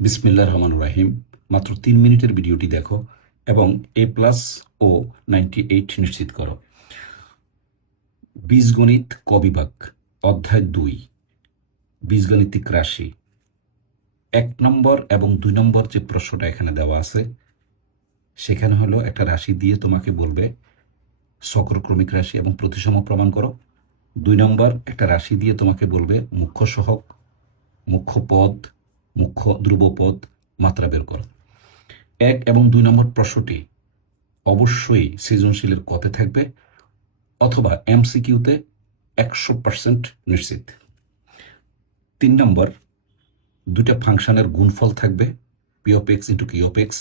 বিসমিল্লাহির রহমানির রহিম। মাত্র 3 মিনিটের ভিডিওটি দেখো এবং A+ ও 98 নিশ্চিত করো। বীজগণিত ক বিভাগ, অধ্যায় 2, বীজগাণিতিক রাশি। 1 নম্বর এবং 2 নম্বর যে প্রশ্নটা এখানে দেওয়া আছে, সেখানে হলো একটা রাশি দিয়ে তোমাকে বলবে সকরক্রমিক রাশি এবং প্রতিসম প্রমাণ করো। 2 নম্বর একটা রাশি দিয়ে তোমাকে বলবে মুখ্য সহগ, মুখ্য পদ, মুখ্য ধ্রুবপদ মাত্রা বের করো। 1 এবং 2 নম্বর প্রশ্নটি অবশ্যই সৃজনশীলের কতে থাকবে অথবা MCQতে 100% নিশ্চিত। 3 নম্বর, দুটা ফাংশনের গুণফল থাকবে, p of x into q of x.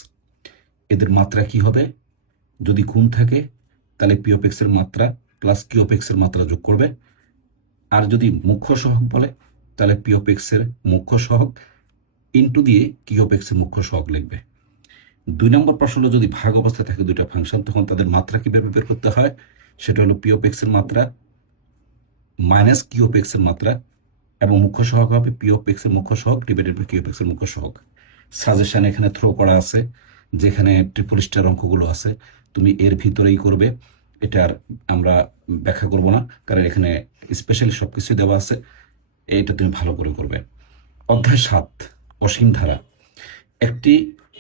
এদের মাত্রা কি হবে? যদি গুণ থাকে তাহলে পি অফ এক্সের মাত্রা প্লাস কিউ অফ এক্সের মাত্রা যোগ করবে, আর যদি মুখ্য সহগ বলে তাহলে পি অফ এক্সের মুখ্য সহগ ইন্টু দিয়ে কিউ অফ এক্সের মুখ্য সহগ লিখবে। 2 নম্বর প্রশ্ন হলো যদি ভাগ অবস্থায় থাকে দুটা ফাংশন, তখন তাদের মাত্রা কিভাবে বের করতে হয়? সেটা হলো পি অফ এক্সের মাত্রা মাইনাস কিউ অফ এক্সের মাত্রা, এবং মুখ্য সহগ হবে পি অফ এক্সের মুখ্য সহগ ডিভাইডেড বাই কিউ অফ এক্সের মুখ্য সহগ। সাজেশন এখানে থ্রো করা আছে, যেখানে ট্রিপল স্টার অঙ্কগুলো আছে তুমি এর ভিতরেই করবে। এটার আমরা ব্যাখ্যা করব না, কারণ এখানে স্পেশালি সব কিছুই দেওয়া আছে। এটা তুমি ভালো করে করবে। অধ্যায় 7, অসীম ধারা। একটি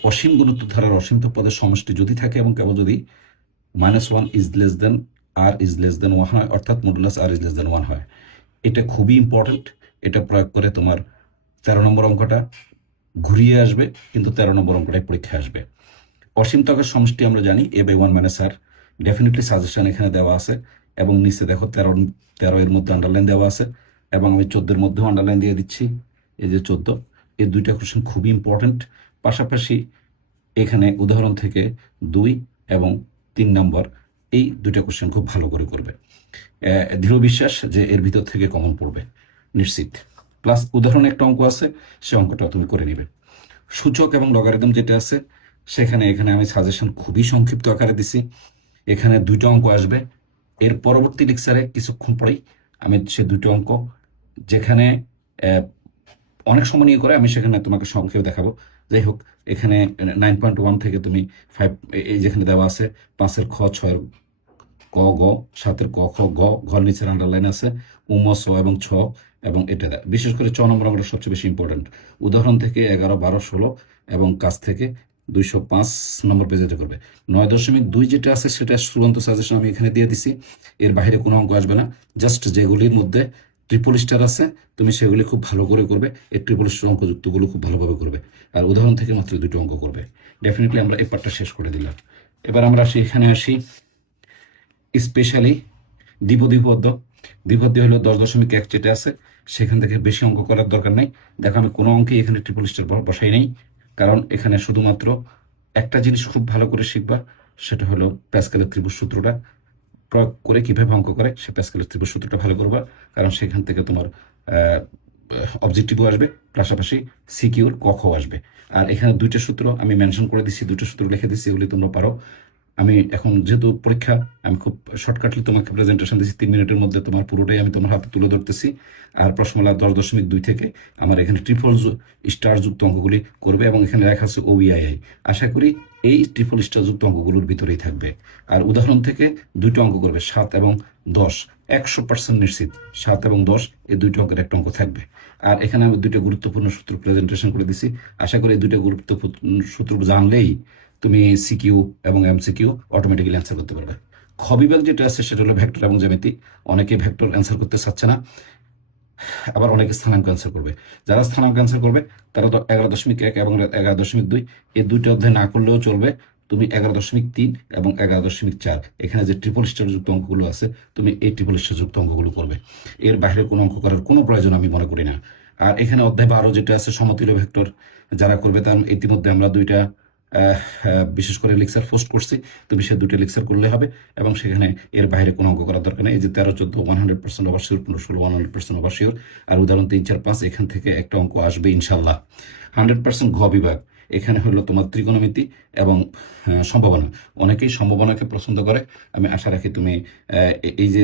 অসীম গুণিত ধারার অসীমতম পদের সমষ্টি যদি থাকে এবং কেবল যদি -1 is less than r is less than 1 হয়, অর্থাৎ modulus r is less than 1 হয়। এটা খুবই ইম্পর্টেন্ট। এটা প্রয়োগ করে তোমার 13 নম্বর অঙ্কটা ঘুরিয়ে আসবে, কিন্তু 13 নম্বর অঙ্কটাই পরীক্ষায় আসবে। অসীম ত্বকের সমষ্টি আমরা জানি a/1 - r। ডেফিনেটলি সাজেশন এখানে দেওয়া আছে, এবং নিচে দেখো 13 এর মধ্যে আন্ডারলাইন দেওয়া আছে, এবং আমি 14-এর মধ্যেও আন্ডারলাইন দিয়ে দিচ্ছি। এই যে 14, এই দুইটা কোশ্চেন খুবই ইম্পর্টেন্ট। পাশাপাশি এখানে উদাহরণ থেকে 2 এবং 3 নম্বর, এই দুইটা কোশ্চেন খুব ভালো করে করবে। দৃঢ় বিশ্বাস যে এর ভিতর থেকে কমন পড়বে নিশ্চিত। প্লাস উদাহরণে একটা অঙ্ক আছে, সে অঙ্কটাও তুমি করে নিবে। সূচক এবং লগারিদম যেটা আছে, এখানে আমি সাজেশন খুবই সংক্ষিপ্ত আকারে দিছি। এখানে 2টা অঙ্ক আসবে। এর পরবর্তী লেকচারে কিছুক্ষণ পরেই আমি সে 2টো অঙ্ক, যেখানে অনেক সময় নিয়ে করে, আমি সেখানে তোমাকে সংক্ষেপে দেখাবো। যাই হোক, এখানে 9.1 থেকে তুমি 5, এই যেখানে দেওয়া আছে 5-এর খ, 6-এর ক গ, 7-এর ক খ গ, ঘর নিচের আন্ডারলাইন আছে উম স এবং ছ, এবং এটা বিশেষ করে 6 নম্বর আমরা সবচেয়ে বেশি ইম্পর্টেন্ট। উদাহরণ থেকে 11, 12, 16 এবং কাজ থেকে 205 নম্বর পেজে করবে। 9.2 যেটা আছে সেটা চূড়ান্ত সাজেশন আমি এখানে দিয়ে দিছি। এর বাইরে কোনো অঙ্ক আসবে না। জাস্ট যেগুলির মধ্যে ট্রিপল স্টার আছে তুমি সেগুলি খুব ভালো করে করবে। এই ট্রিপল স্টার অঙ্কযুক্তগুলো খুব ভালোভাবে করবে, আর উদাহরণ থেকে মাত্র 2টো অঙ্ক করবে। ডেফিনেটলি আমরা এই পার্টটা শেষ করে দিলাম। এবার আমরা এখানে আসি স্পেশালি দ্বিপদী পদ্য। দ্বিপদী হলো 10.1 যেটা আছে, সেখান থেকে বেশি অঙ্ক করার দরকার নেই। দেখো আমি কোনো অঙ্কে এখানে ট্রিপল স্টার বসাই নেই, কারণ এখানে শুধুমাত্র একটা জিনিস খুব ভালো করে শিখবা, সেটা হলো প্যাসকেলের ত্রিভুজ সূত্রটা প্রয়োগ করে কিভাবে অঙ্ক করে, সে প্যাসকেলের ত্রিভুজ সূত্রটা ভালো করবা, কারণ সেখান থেকে তোমার অবজেক্টিভও আসবে, পাশাপাশি সিকিউর ক খ আসবে। আর এখানে 2টা সূত্র আমি মেনশন করে দিচ্ছি, 2টো সূত্র লিখে দিচ্ছি, এগুলি তোমরা পারো। আমি এখন যেহেতু পরীক্ষা, আমি খুব শর্টকাটলি তোমাকে প্রেজেন্টেশন দিচ্ছি, 3 মিনিটের মধ্যে তোমার পুরোটাই আমি তোমার হাতে তুলে ধরতেছি। আর প্রশ্নমালা 10.2 থেকে আমার এখানে ট্রিপল স্টার যুক্ত অঙ্কগুলি করবে, এবং এখানে লেখা আছে OBII। আশা করি এই ট্রিপল স্টার যুক্ত অঙ্কগুলোর ভিতরেই থাকবে। আর উদাহরণ থেকে 2টো অঙ্ক করবে, 7 এবং 10, 100% নিশ্চিত 7 এবং 10 এই 2টো অঙ্কের একটা অঙ্ক থাকবে। আর এখানে আমি 2টা গুরুত্বপূর্ণ সূত্র প্রেজেন্টেশন করে দিছি। আশা করি এই 2টা গুরুত্বপূর্ণ সূত্র জানলেই তুমি সিকিউ এবং MCQ অটোমেটিক্যালি অ্যান্সার করতে পারবে। খ বিভাগ যেটা আছে সেটা হলো ভেক্টর এবং জ্যামিতি। অনেকে ভেক্টর অ্যান্সার করতে চাচ্ছে না, আবার অনেকে স্থানাঙ্ক অ্যান্সার করবে। যারা স্থানাঙ্ক অ্যান্সার করবে তারা তো 11.1 এবং 11.2 এই 2টা অধ্যায় না করলেও চলবে। তুমি 11.3 এবং 11.4 এখানে যে ট্রিপল স্টার যুক্ত অঙ্কগুলো আছে, তুমি এই ট্রিপল স্টার যুক্ত অঙ্কগুলো করবে। এর বাইরে কোনো অঙ্ক করার কোনো প্রয়োজন আমি মনে করি না। আর এখানে অধ্যায় 12 যেটা আছে সমতুল্য ভেক্টর, যারা করবে তার ইতিমধ্যে আমরা 2টা বিশেষ করে লেকচার পোস্ট করছি, তুমি সে 2টা লেকচার করলে হবে, এবং সেখানে এর বাইরে কোনো অঙ্ক করার দরকার নেই। এই যে 13, 14 100% অবশ্যই, 15, 16 100% অবশ্যই। আর উদাহরণ 3, 4, 5 এখান থেকে একটা অঙ্ক আসবে ইনশাল্লাহ। 100% ঘ বিভাগ, এখানে হলো তোমার ত্রিকোণমিতি এবং সম্ভাবনা। অনেকেই সম্ভাবনাকে পছন্দ করে, আমি আশা রাখি তুমি এই যে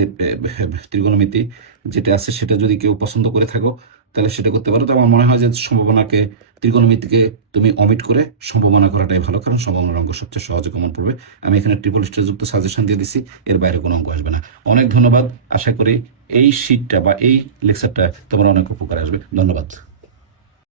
ত্রিকোণমিতি যেটা আছে সেটা যদি কেউ পছন্দ করে থাকো তাহলে সেটা করতে পারো। তো আমার মনে হয় যে সম্ভাবনাকে ত্রিকোণমিতিকে তুমি অমিট করে সম্ভাবনা করাটাই ভালো, কারণ সম্ভাবনার অঙ্ক সবচেয়ে সহজে কমন পড়বে। আমি এখানে ট্রিপল স্টারযুক্ত সাজেশন দিয়ে দিচ্ছি, এর বাইরে কোনো অঙ্ক আসবে না। অনেক ধন্যবাদ। আশা করি এই শীটটা বা এই লেকচারটা তোমার অনেক উপকার আসবে। ধন্যবাদ।